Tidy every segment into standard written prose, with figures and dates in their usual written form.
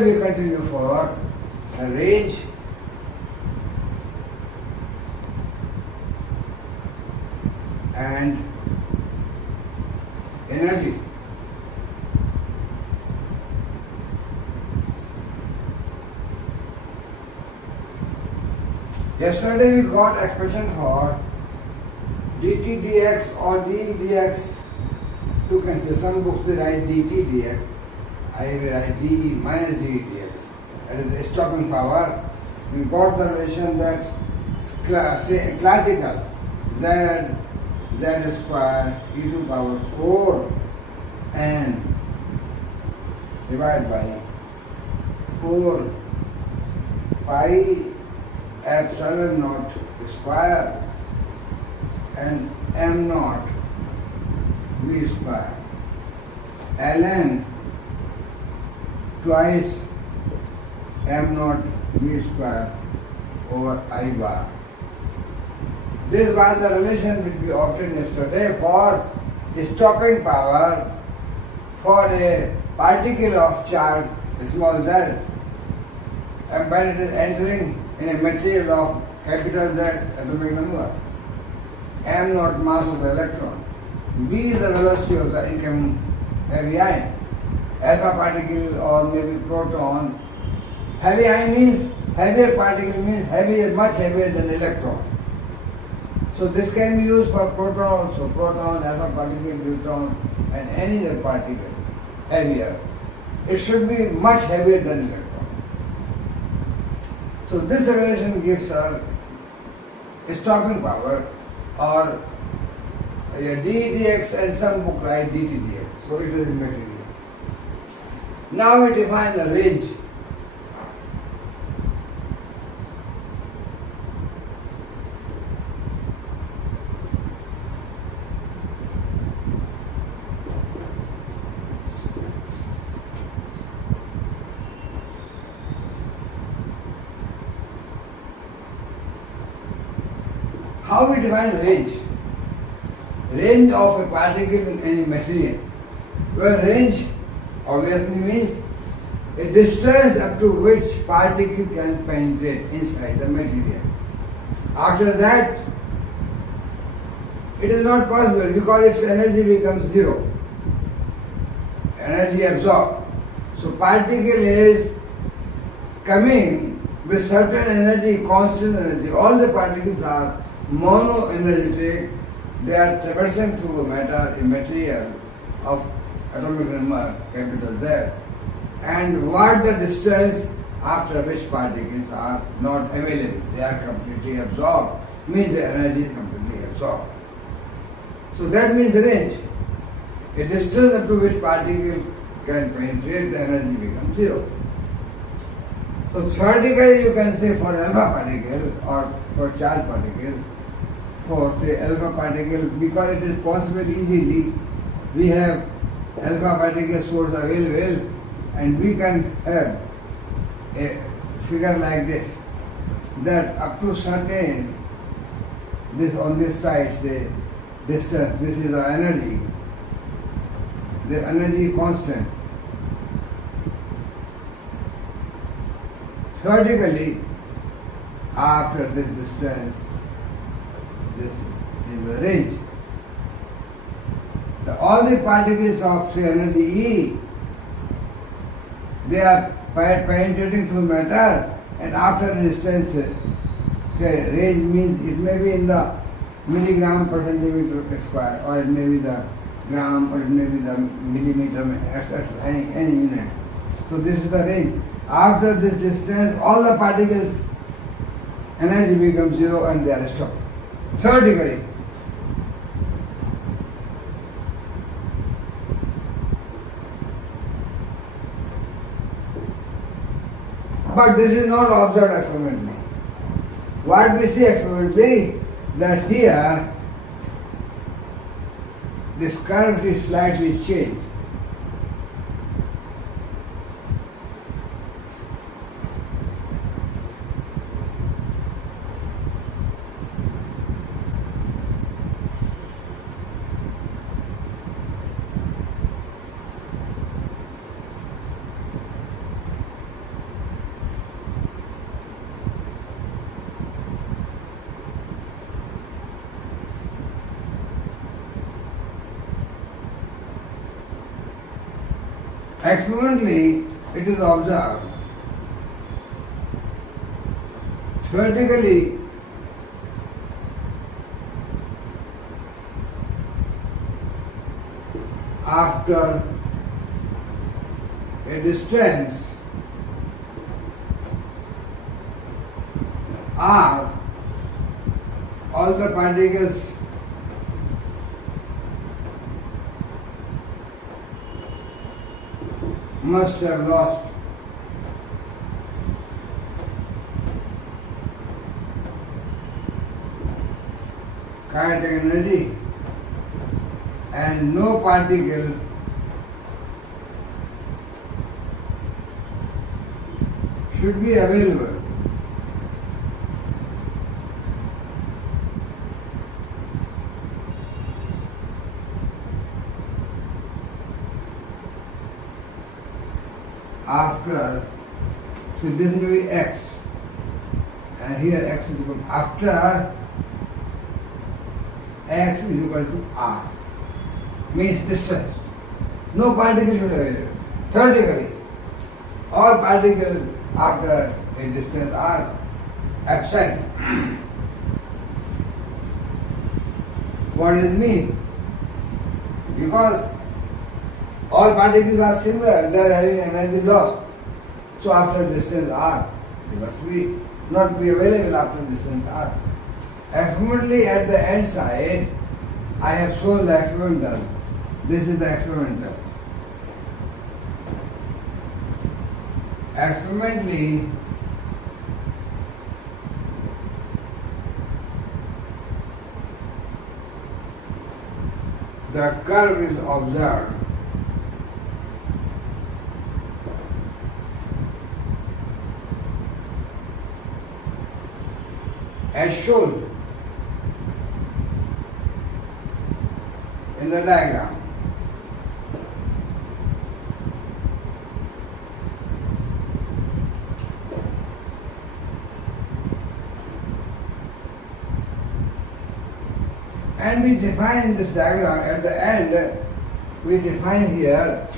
Yesterday we continue for range and energy. Yesterday we got expression for dt dx or d dx. You can say some books they write dt dx. I will write d minus d dx. That is the stopping power. We got the relation that classical z square e to power 4 n divided by 4 pi epsilon naught square and m naught v square ln twice m naught v square over I bar. This was the relation which we obtained yesterday for stopping power for a particle of charge small z, and when it is entering in a material of capital Z atomic number, m naught mass of the electron, v is the velocity of the incoming heavy ion, alpha particle or maybe proton. Heavy ion means heavier particle means heavier, much heavier than electron. So this can be used for proton also, proton, alpha particle, neutron and any other particle heavier. It should be much heavier than electron. So this relation gives us stopping power or d dx, and some book write dt dx. So it is material. Now we define the range. How we define range? Range of a particle in any material. Well, range obviously means a distance up to which particle can penetrate inside the material. After that, it is not possible because its energy becomes zero. Energy absorbed. So particle is coming with certain energy, constant energy. All the particles are mono-energetic. They are traversing through a material of atomic number capital Z, and what the distance after which particles are not available. They are completely absorbed, means the energy is completely absorbed. So that means range. A distance up to which particle can penetrate, the energy becomes zero. So theoretically you can say for alpha particle or for charge particle, for say alpha particle, because it is possible easily, we have alpha particle source available and we can have a figure like this, that up to certain, this on this side say distance, this is the energy constant. Theoretically, after this distance, this is the range. All the particles of say energy E, they are penetrating through matter, and after a distance, say range means it may be in the milligram per centimeter square, or it may be the gram, or it may be the millimeter, etc. Any unit. So this is the range. After this distance, all the particles energy becomes zero and they are stopped. Theoretically. But this is not observed experimentally. What we see experimentally, that here this curve is slightly changed. Experimentally, it is observed. Theoretically, after a distance r, all the particles must have lost kinetic energy, and no particle should be available after, so this may be x, and here x is equal to, after x is equal to r, means distance. No particle should be available. Theoretically, all particles after a distance are absent. What does it mean? Because all particles are similar, they are having energy loss. So after distance r, they must be not be available after distance r. Experimentally at the end side, I have shown the experimental. This is the experimental. Experimentally, the curve is observed as shown in the diagram. And we define in this diagram at the end, we define here,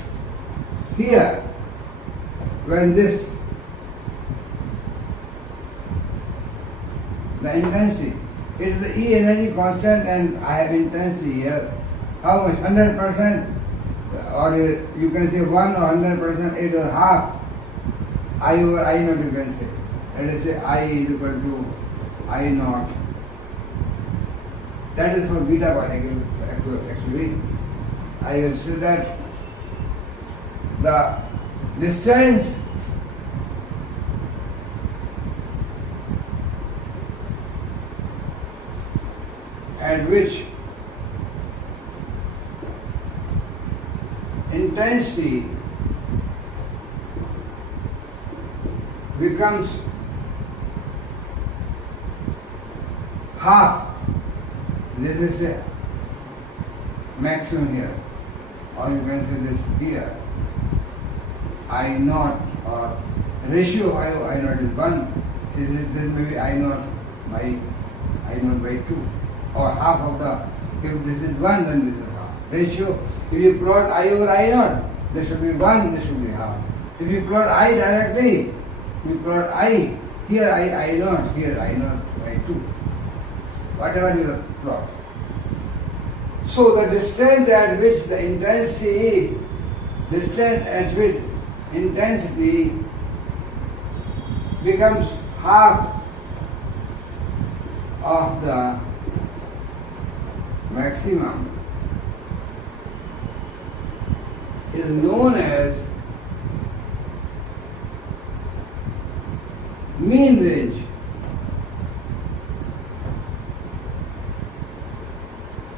when this, the intensity, it is the E energy constant and I have intensity here. How much? 100%, or you can say 1 or 100%, it is half I over I naught you can say. Let us say I is equal to I naught. That is for beta particle actually. I will say that the distance at which intensity becomes half. This is a maximum here, or you can say this here. I naught or ratio I naught is 1. This may be I naught by 2, or half of the. If this is 1, then this is half. Ratio. If you plot I over I naught, this should be 1. This should be half. If you plot I directly, you plot I here I naught, here I naught by 2. Whatever you plot. So the distance at which the intensity, becomes half of the maximum is known as mean range.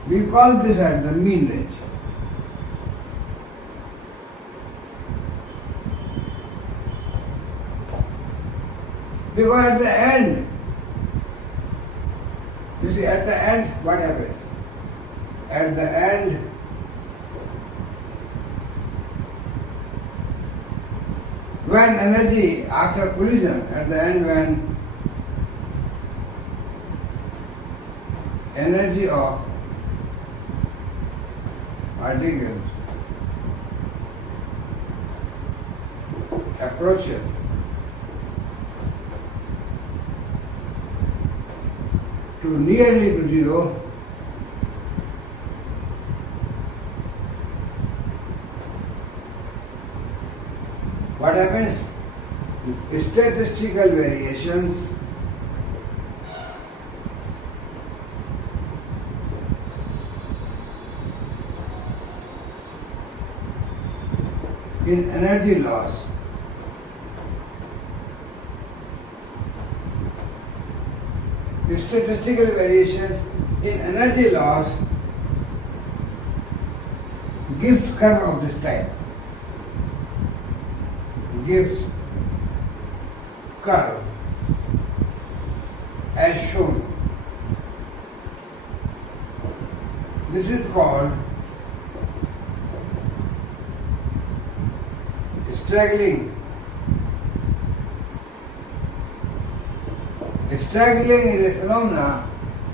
We call this as the mean range. Because at the end, you see, at the end, what happens? At the end, when energy, after collision, at the end when energy of particles approaches to nearly to zero, what happens? Statistical variations in energy loss statistical variations in energy loss gives curve of this type, gives curve as shown. This is called straggling. Straggling is a phenomenon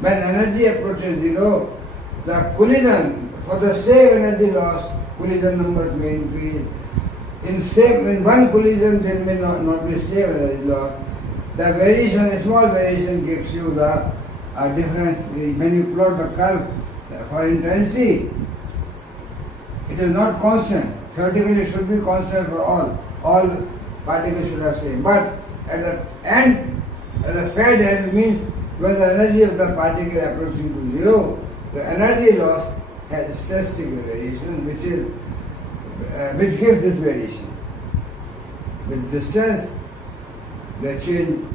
when energy approaches zero, the collision for the same energy loss, collision numbers may increase. In one collision there may not be same energy loss. The variation, a small variation gives you the difference. When you plot the curve for intensity, it is not constant. Theoretically it should be constant for all. All particles should have same. But at the end, at the fed end means when the energy of the particle is approaching to zero, the energy loss has statistical variation, which gives this variation. With distance, the change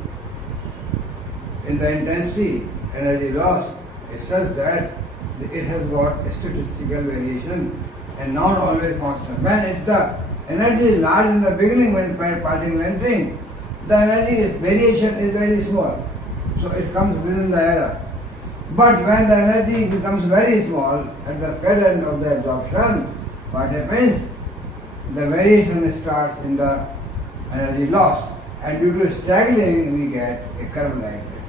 in the intensity, energy loss is such that it has got a statistical variation and not always constant. When if the energy is large in the beginning, when particle entering, the energy variation is very small, so it comes within the error. But when the energy becomes very small at the fed end of the absorption, what happens? The variation starts in the energy loss, and due to straggling we get a curve like this.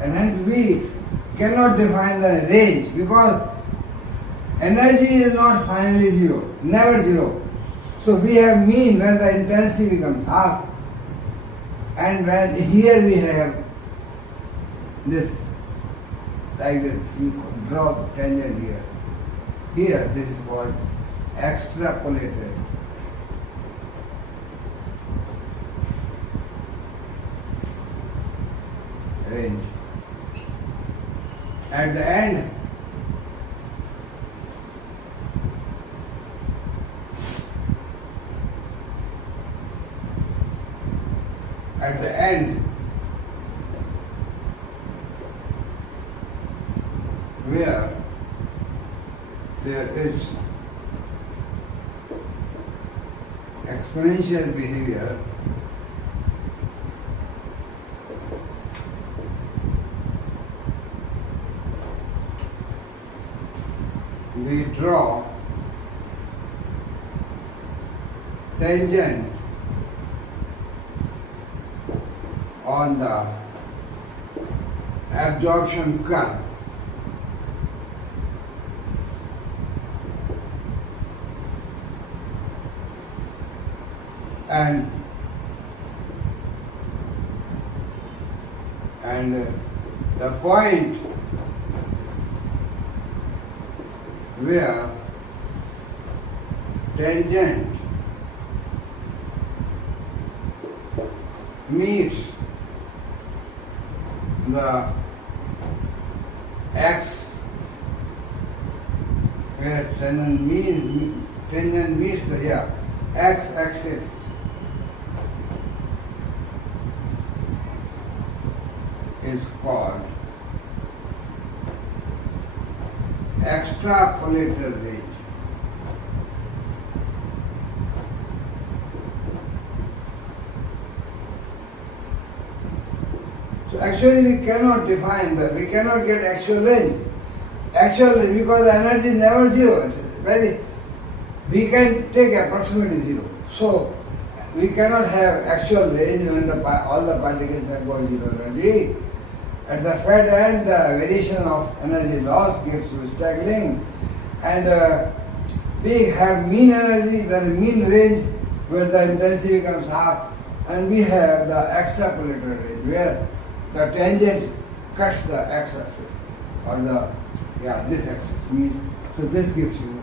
And hence we cannot define the range because energy is not finally zero, never zero. So we have mean when the intensity becomes half, and when here we have this, like this, we draw the tangent here. Here this is called extrapolated. Range. At the end, where there is exponential behavior, we draw tangent on the absorption curve, and the point where tangent meets the x, where tangent meets the x-axis, is called extrapolated range. So actually we cannot define that, we cannot get actual range. Actual range because the energy is never zero. We can take approximately zero. So we cannot have actual range when all the particles have got zero energy. At the fed end, the variation of energy loss gives you straggling, and we have mean energy, there is mean range, where the intensity becomes half, and we have the extrapolated range where the tangent cuts the x-axis or this axis means, so this gives you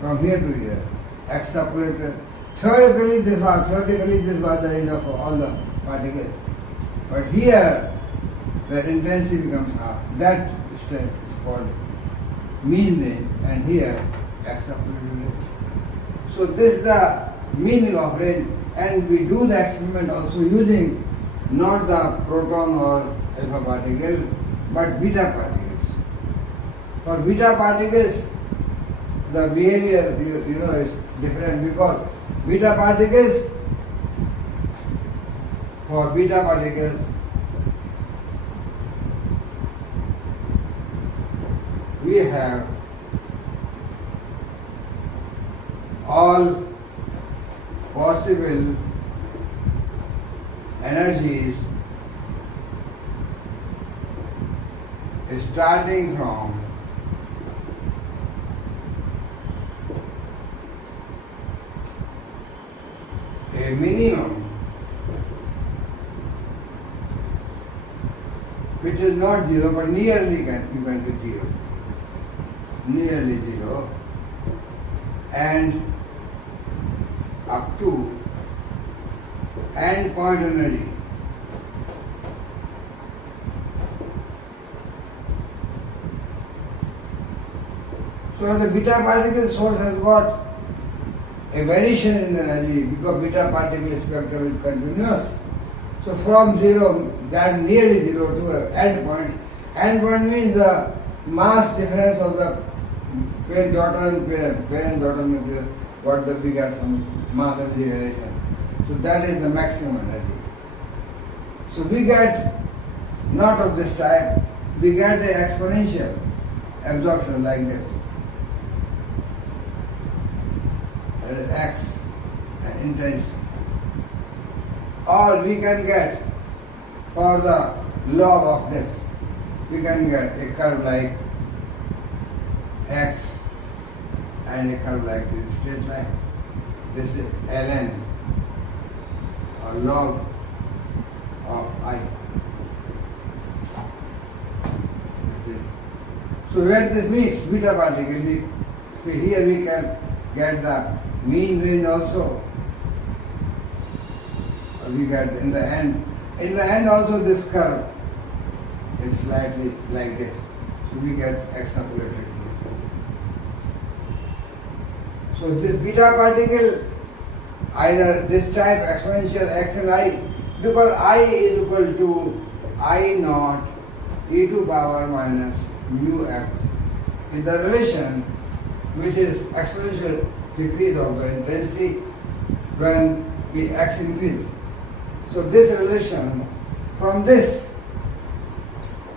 from here to here extrapolated. Theoretically this was the range of all the particles, but here the intensity becomes half. That step is called mean range, and here extrapolated range. So this is the meaning of range, and we do the experiment also using not the proton or alpha particle, but beta particles. For beta particles, the behavior is different, because beta particles, we have all possible energies starting from a minimum which is not zero but nearly equal to zero, and up to end point energy. So the beta particle source has got a variation in energy because beta particle spectrum is continuous. So from zero, that nearly zero to an end point. End point means the mass difference of the daughter and parent-daughter nucleus, what we get from mass energy relation. So that is the maximum energy. So we get not of this type, we get the exponential absorption like this. That is x and intensity. Or we can get, for the log of this, we can get a curve like x and a curve like this straight line. This is ln or log of I. So where this meets beta particle, see here we can get the mean range also. We get in the end also this curve is slightly like this. So we get extrapolated. So this beta particle, either this type exponential x and I, because I is equal to I naught e to power minus mu x, is the relation which is exponential decrease of the intensity when the x increases. So this relation from this,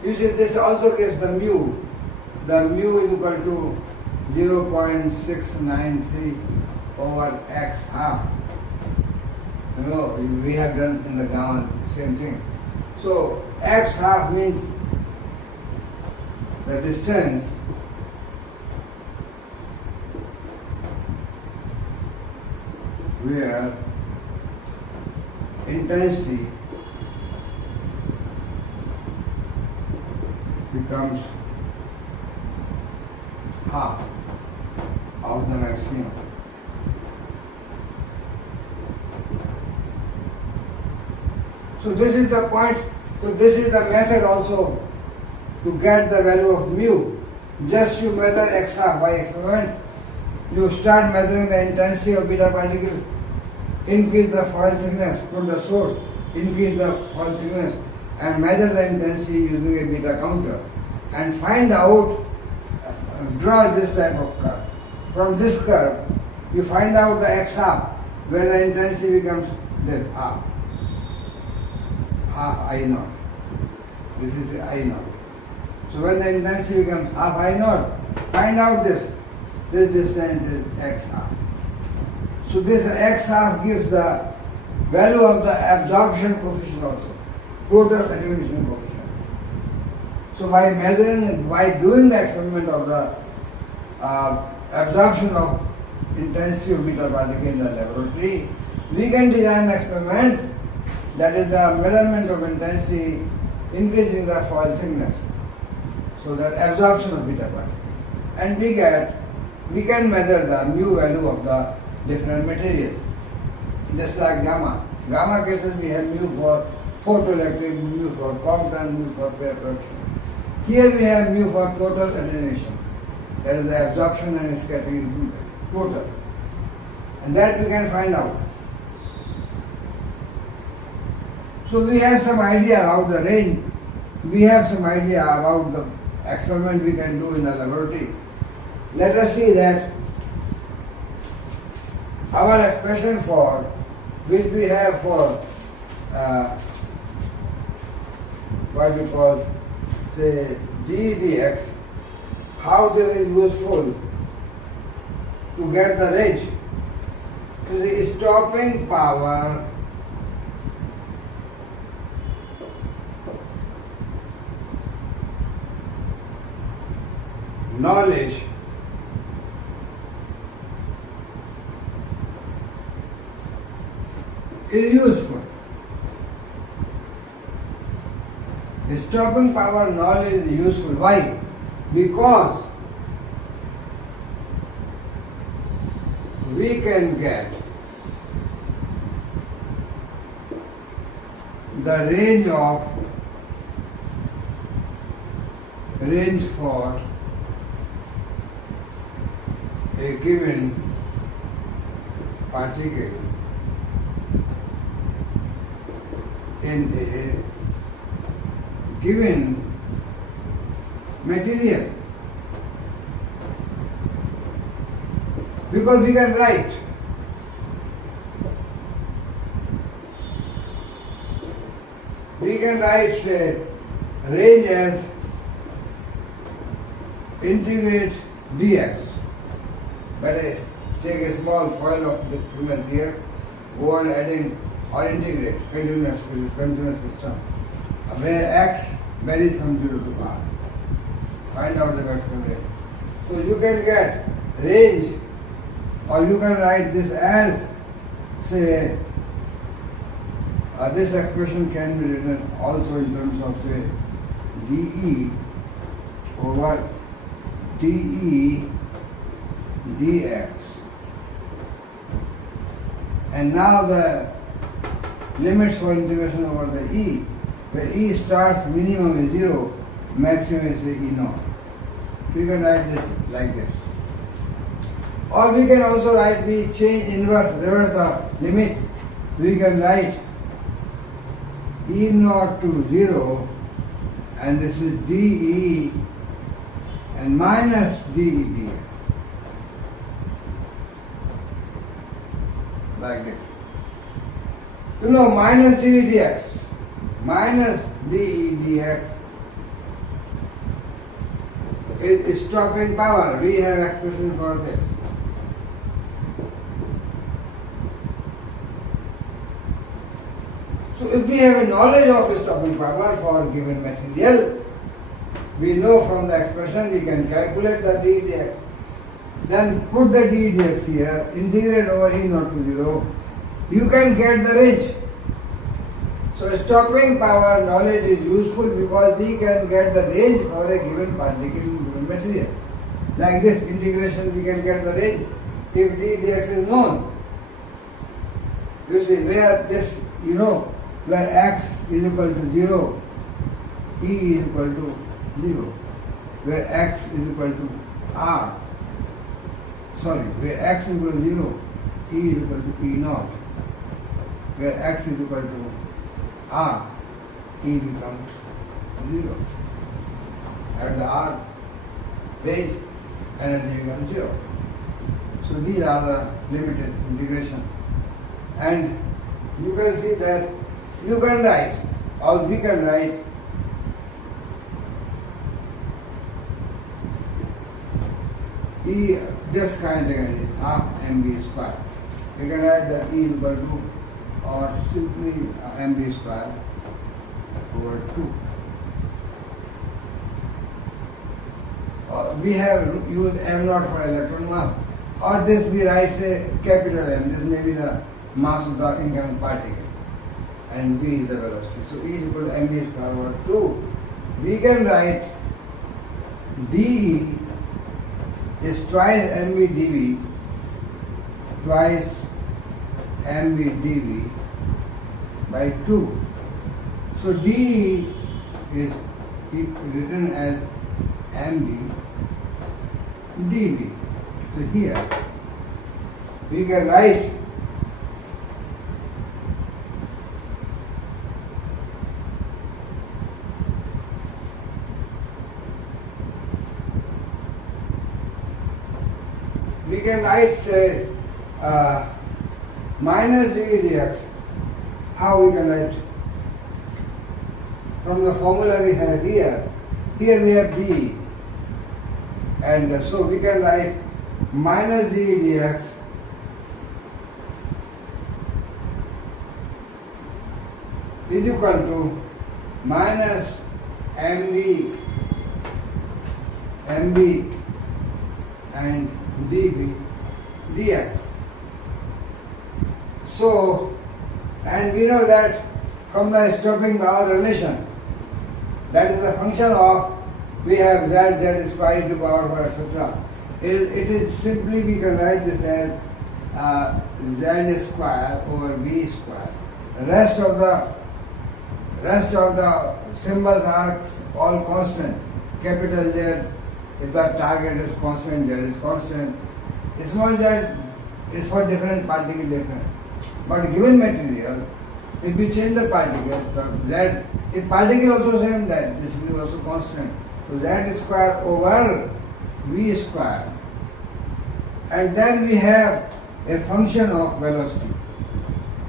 you see this also gives the mu. The mu is equal to 0.693 over x half. We have done in the gamma same thing. So x half means the distance where intensity becomes half of the maximum. So this is the point. So this is the method also to get the value of mu. Just you measure x half by experiment. You start measuring the intensity of beta particle. Increase the foil thickness, put the source, increase the foil thickness, and measure the intensity using a beta counter, and find out, draw this type of curve. From this curve, you find out the x half, where the intensity becomes this half I naught. This is the I naught. So when the intensity becomes half I naught, find out this. This distance is x half. So this x half gives the value of the absorption coefficient also, total attenuation coefficient. So by measuring, by doing the experiment of the absorption of intensity of beta particle in the laboratory, we can design an experiment that is the measurement of intensity increasing the foil thickness, so that absorption of beta particle. And we can measure the mu value of the different materials. Just like gamma. Gamma cases we have mu for photoelectric, mu for Compton, mu for pair production. Here we have mu for total attenuation. That is the absorption and scattering total. And that we can find out. So we have some idea about the range. We have some idea about the experiment we can do in the laboratory. Let us see that our expression for which we have for what we call, say, dx, how they are useful to get the range. So the stopping power knowledge is useful. The stopping power knowledge is useful. Why? Because we can get the range for a given particle in a given material, because we can write say range as integrate dx. But I take a small foil of the instrument here, go on adding or integrate continuous system, where x varies from 0 to r. Find out the vector range. So you can get range, or you can write this as, say, this expression can be written also in terms of, say, dE over dE dx. And now the limits for integration over the E, where E starts minimum is 0, maximum is E naught. We can write this like this. Or we can also write the change reverse the limit. We can write E naught to 0, and this is dE and minus dE dx. Like this. You know, minus dE dx, minus dE dx is stopping power. We have expression for this. So if we have a knowledge of stopping power for a given material, we know from the expression we can calculate the dE dx. Then put the dE dx here, integrate over E naught to 0, you can get the range. So stopping power knowledge is useful because we can get the range for a given particle in given material. Like this integration we can get the range if dE dx is known. You see where this, where x is equal to 0, E is equal to 0, where x is equal to r. Where x is equal to 0, E is equal to E naught. Where x is equal to r, E becomes 0. At the r range, energy becomes 0. So these are the limited integration. And you can see that you can write, or we can write E, just kind of half mb square. We can write that E is equal to, or simply mb square over 2. We have used m naught for electron mass. or this we write say capital M, this may be the mass of the incoming particle, and v is the velocity. So E is equal to mv square over 2. We can write dE is twice mv dv, twice mv dv by 2. So dE is written as mv dv. So here we can write say minus dE dx. How we can write? From the formula we have here we have dE, and so we can write minus dE dx is equal to minus mv and dv dx. So, and we know that from the stopping power relation, that is the function of, we have z square to power 4, etc. It is simply, we can write this as z square over v square. Rest of the symbols are all constant. Capital Z, if the target is constant, Z is constant. Small z is for different particle different. But given material, if we change the particle, the Z, if particle also same, that this will be also constant. So Z square over V square. And then we have a function of velocity.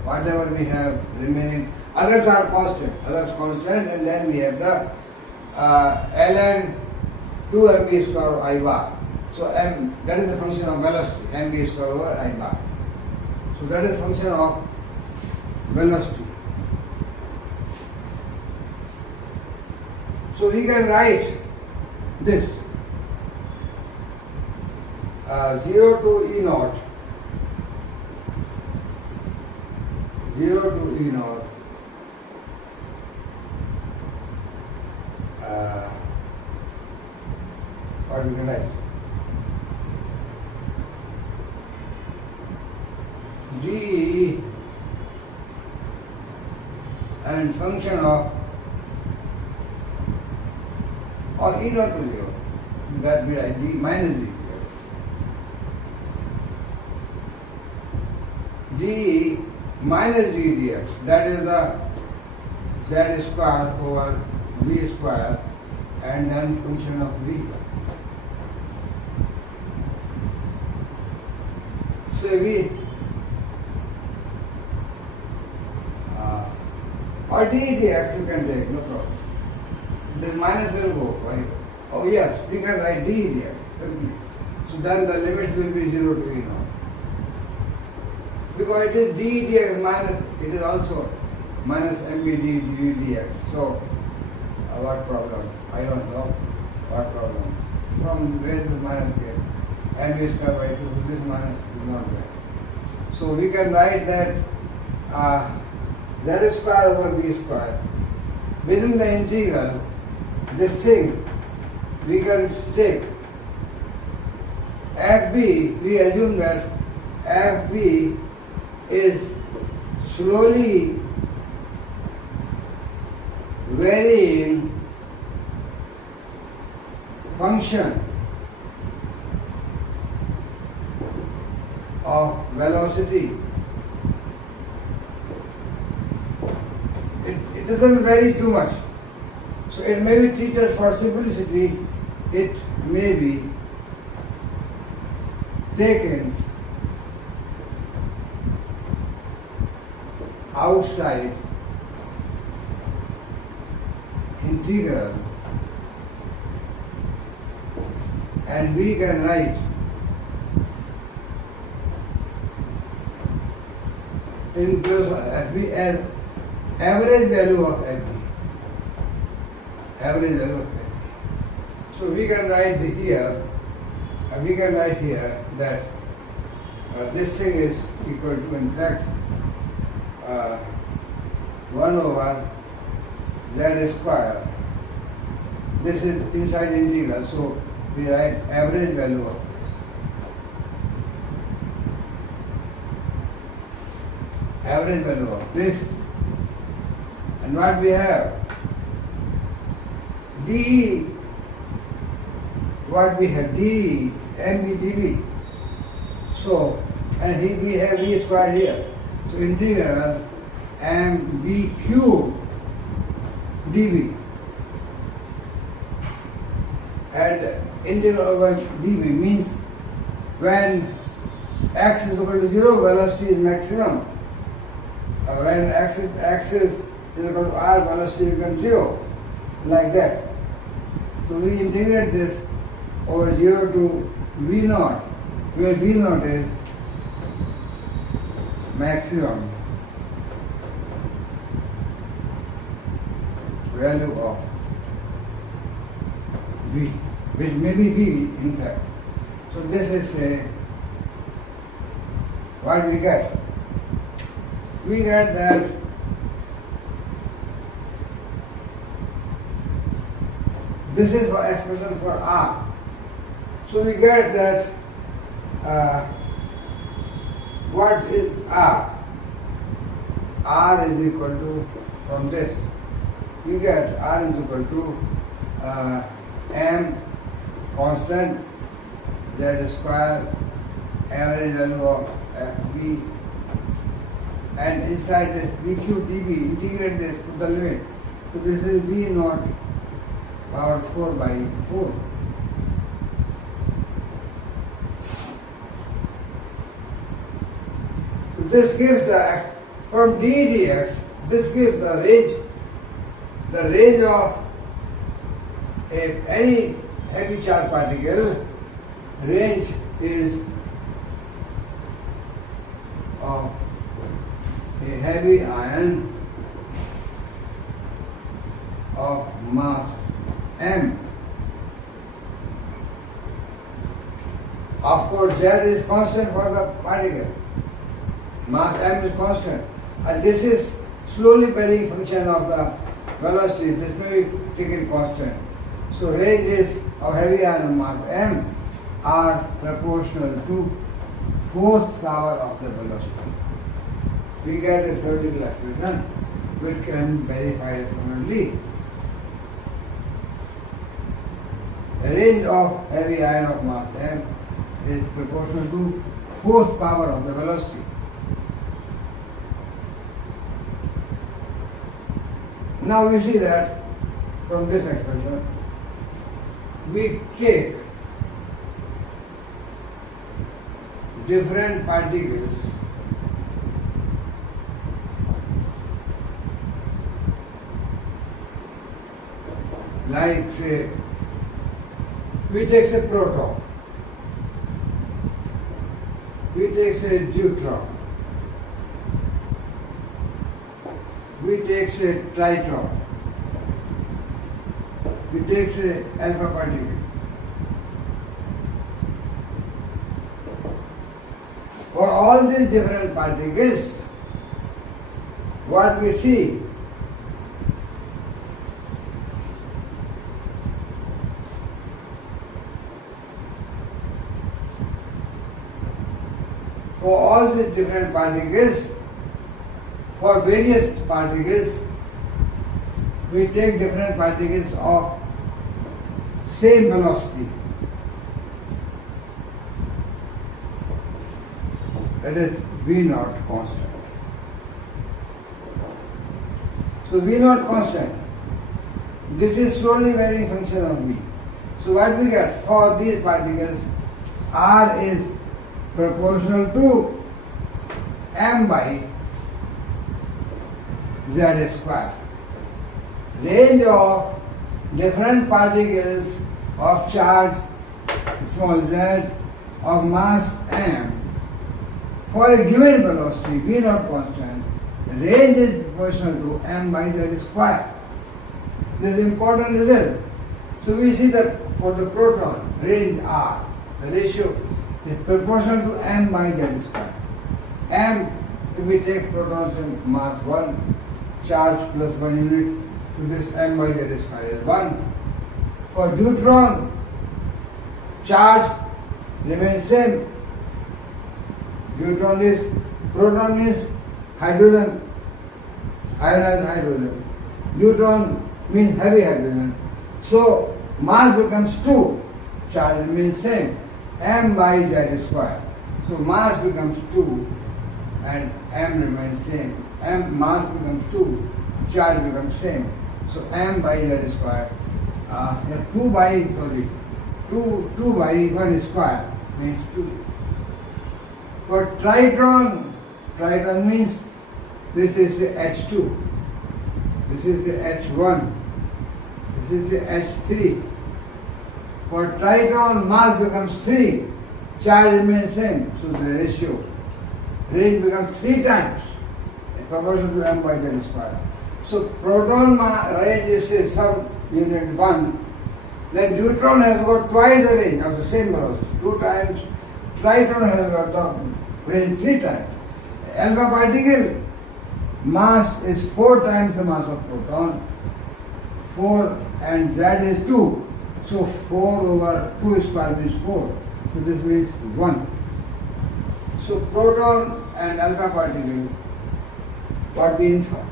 Whatever we have remaining, others are constant, and then we have the ln 2 mv square over I bar. So m, that is the function of velocity, mv square over I bar. So that is function of velocity. So we can write this 0 to E naught, 0 to E naught, what we can write? dE and function of, or E naught to 0, that we write d minus d. dE minus d dx, that is the z square over v square, and then function of v. So we or dE dx you can take, no problem. This minus will go. Right? Oh yes, we can write dE dx. So then the limits will be 0 to E naught. Because it is dE dx minus, it is also minus mv dx. So what problem? I don't know. What problem? From where this minus get? Mv square by 2, so this minus is not there. So we can write that z square over v square. Within the integral, this thing, we can take fb, we assume that fb is slowly varying function of velocity. It doesn't vary too much. So it may be treated for simplicity, it may be taken outside integral, and we can write in terms of fb as average value of fb. Average value of fb. So we can write here that this thing is equal to, in fact, 1 over z square. This is inside integral, so we write average value of this. Average value of this. And what we have? d, what we have? d, mb dv. So, and we have v square here. So integral mb cube dv. And integral over dv means when x is equal to 0, velocity is maximum. When x is equal to r, velocity becomes 0. Like that. So we integrate this over 0 to v naught, where v naught is maximum value of v, which may be v in fact. So this is what we get. We get that this is the expression for r. So we get that what is r? R is equal to, from this, we get r is equal to m constant z square average value of v, and inside this v cube dv, integrate this to the limit. So this is v naught power 4 by 4. So this gives the, from d dx, this gives the range of any heavy charged particle. Range is of a heavy ion of mass m. Of course, z is constant for the particle. Mass m is constant. And this is slowly varying function of the velocity. This may be taken constant. So range is of heavy ion mass m are proportional to fourth power of the velocity. We get a theoretical expression which can be verified experimentally. The range of heavy ion of mass m is proportional to fourth power of the velocity. Now we see that from this expression, we take different particles like, say, we take a proton, we take a deuteron, we take a tritron, we take a alpha particles. For all these different particles, what we see, for all these different particles, for various particles, we take different particles of same velocity. That is v naught constant. So v naught constant. This is slowly varying function of v. So what we get for these particles, r is proportional to m by z square. Range of different particles of charge small z of mass m for a given velocity v naught constant, range is proportional to m by z square. This is important result. So we see that for the proton, range r, the ratio is proportional to m by z square. M, if we take protons in mass 1, charge plus 1 unit, so this m by z square is 1. For deuteron, charge remains same. Deuteron is, proton means hydrogen, ionized hydrogen. Deuteron means heavy hydrogen. So mass becomes 2, charge remains same, m by z square. So mass becomes 2 and m remains same. Mass becomes 2, charge becomes same. So m by z square, 2 by 1 square means 2. For tritron, tritron means this is the H2, this is the H1, this is the H3. For tritron, mass becomes 3, charge remains same, so the ratio, range becomes 3 times in proportion to m by z square. So proton range is some unit 1, then deuteron has got twice the range of the same velocity, 2 times, tritron has got the range 3 times. Alpha particle mass is 4 times the mass of proton, 4 and z is 2, so 4 over 2 square means 4, so this means 1. So proton and alpha particle, what means for?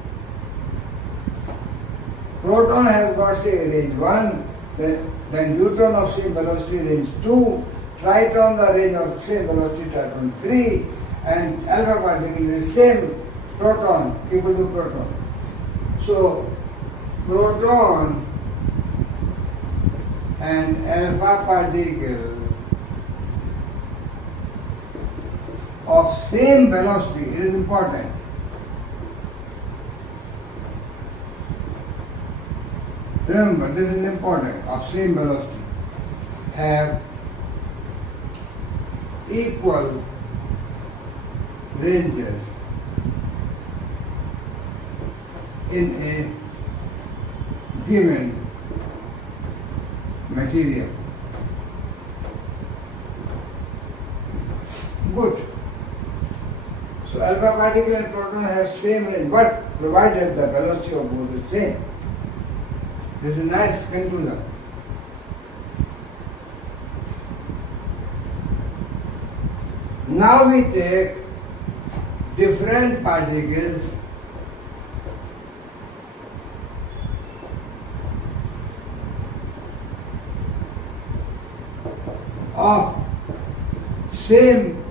Proton has got say range 1, then neutron of same velocity range 2, tritron the range of same velocity tritron 3, and alpha particle is same proton equal to proton. So proton and alpha particle of same velocity, it is important. Remember, this is important, of same velocity, have equal ranges in a given material. Good. So alpha particle and proton have same range, but provided the velocity of both is same. This is a nice conclusion. Now we take different particles of same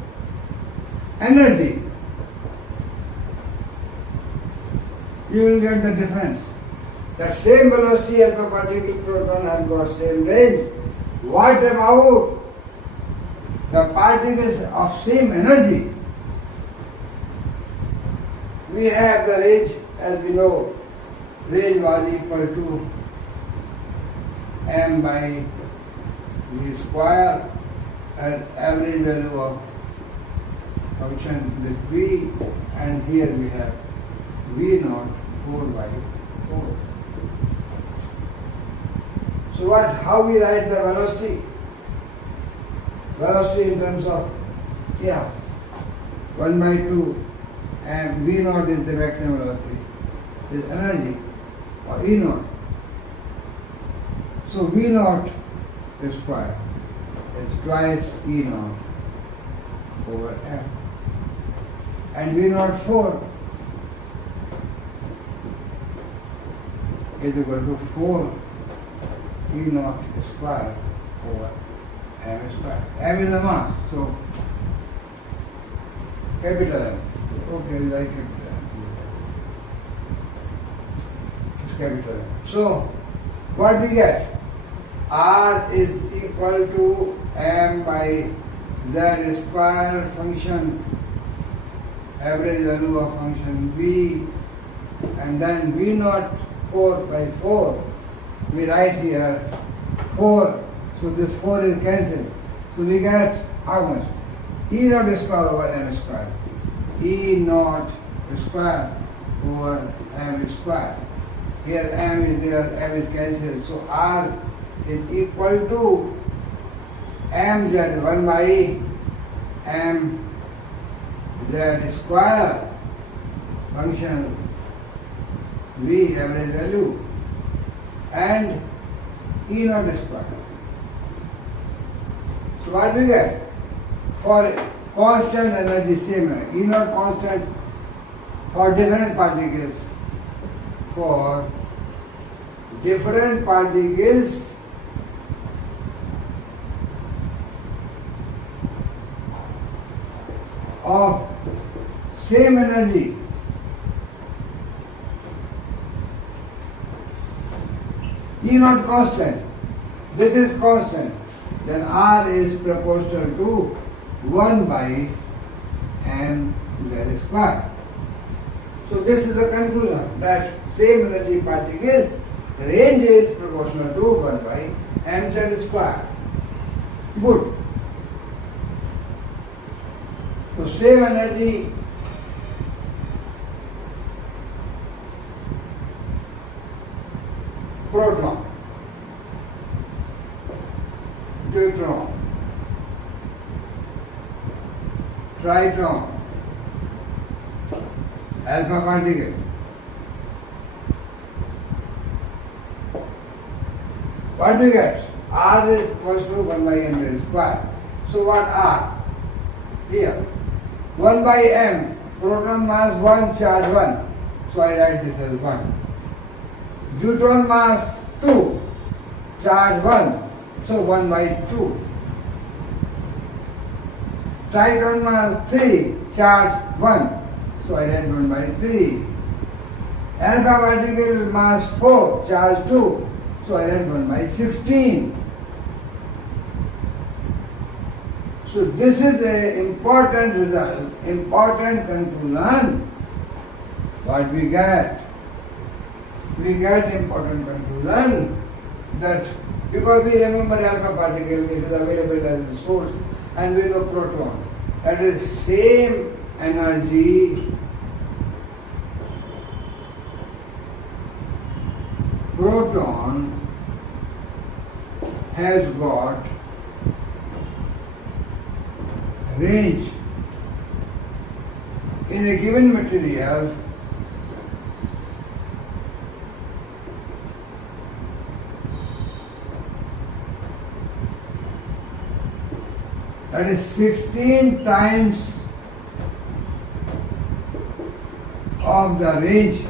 energy. You will get the difference. The same velocity alpha particle proton have got same range. What about the particles of same energy? We have the range, as we know, range was equal to m by v square and average value of function is v, and here we have v naught 4 by 4. So how we write the velocity? Velocity in terms of, 1 by 2, and v naught is the maximum velocity, is energy, or E naught. So v naught is square, it's twice E naught over m. And v naught 4 is equal to 4 E naught square over m square. M is the mass, so capital M. Okay, like it. It's capital M. So what we get? R is equal to m by z square function, average value of function v, and then v naught 4 by 4. We write here 4, so this 4 is cancelled. So we get how much? E naught square over m square. E naught square over m square. Here m is there, m is cancelled. So R is equal to mz 1 by mz square function V average value and E naught square. So what we get? For constant energy same, E naught constant for different particles. For different particles of same energy, E naught constant, this is constant, then R is proportional to 1 by mz square. So this is the conclusion, that same energy particles, the range is proportional to 1 by mz square. Good. So same energy proton, deuteron, triton, alpha particle. What do we get? R is equals to 1 by mz square. So what R? Here. 1 by m, proton mass 1, charge 1. So I write this as 1. Deuteron mass 2, charge 1. So 1 by 2. Triton mass 3, charge 1. So I write 1 by 3. Alpha particle mass 4, charge 2. So I write 1 by 16. So this is an important result, important conclusion. What we get? We get important conclusion that because we remember alpha particle, it is available as a source, and we know proton. That is same energy proton has got range in a given material that is 16 times of the range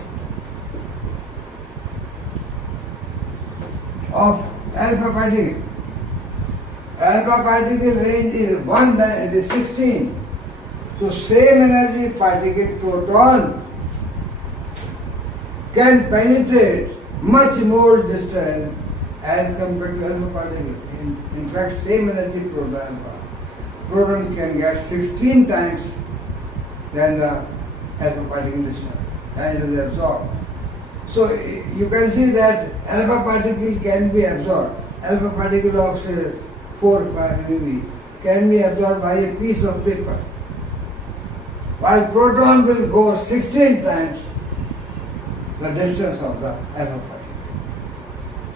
of alpha particle. Alpha particle range is 1, then it is 16. So same energy particle proton can penetrate much more distance as compared to alpha particle. In fact, same energy proton can get 16 times than the alpha particle distance, and it is absorbed. So you can see that alpha particle can be absorbed. Alpha particle of say 4 or 5 MeV can be absorbed by a piece of paper, while proton will go 16 times the distance of the alpha particle.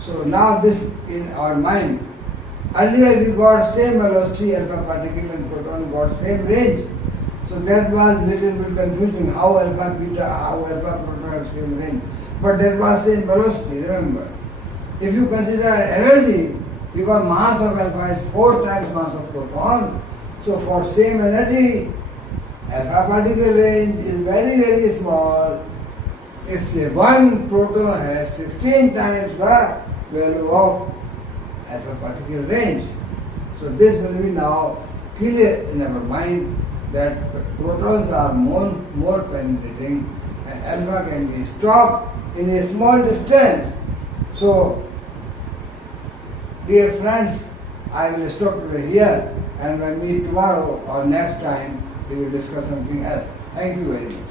So now this in our mind. Earlier we got same velocity alpha particle and proton got same range. So that was little bit confusing, how alpha beta, how alpha proton have same range. But that was same velocity, remember. If you consider energy, because mass of alpha is 4 times mass of proton, so for same energy, alpha particle range is very, very small. If say 1 proton has 16 times the value of alpha particle range. So this will be now clear in our mind that protons are more penetrating and alpha can be stopped in a small distance. So, dear friends, I will stop today here, and when we meet tomorrow or next time, we will discuss something else. Thank you very much.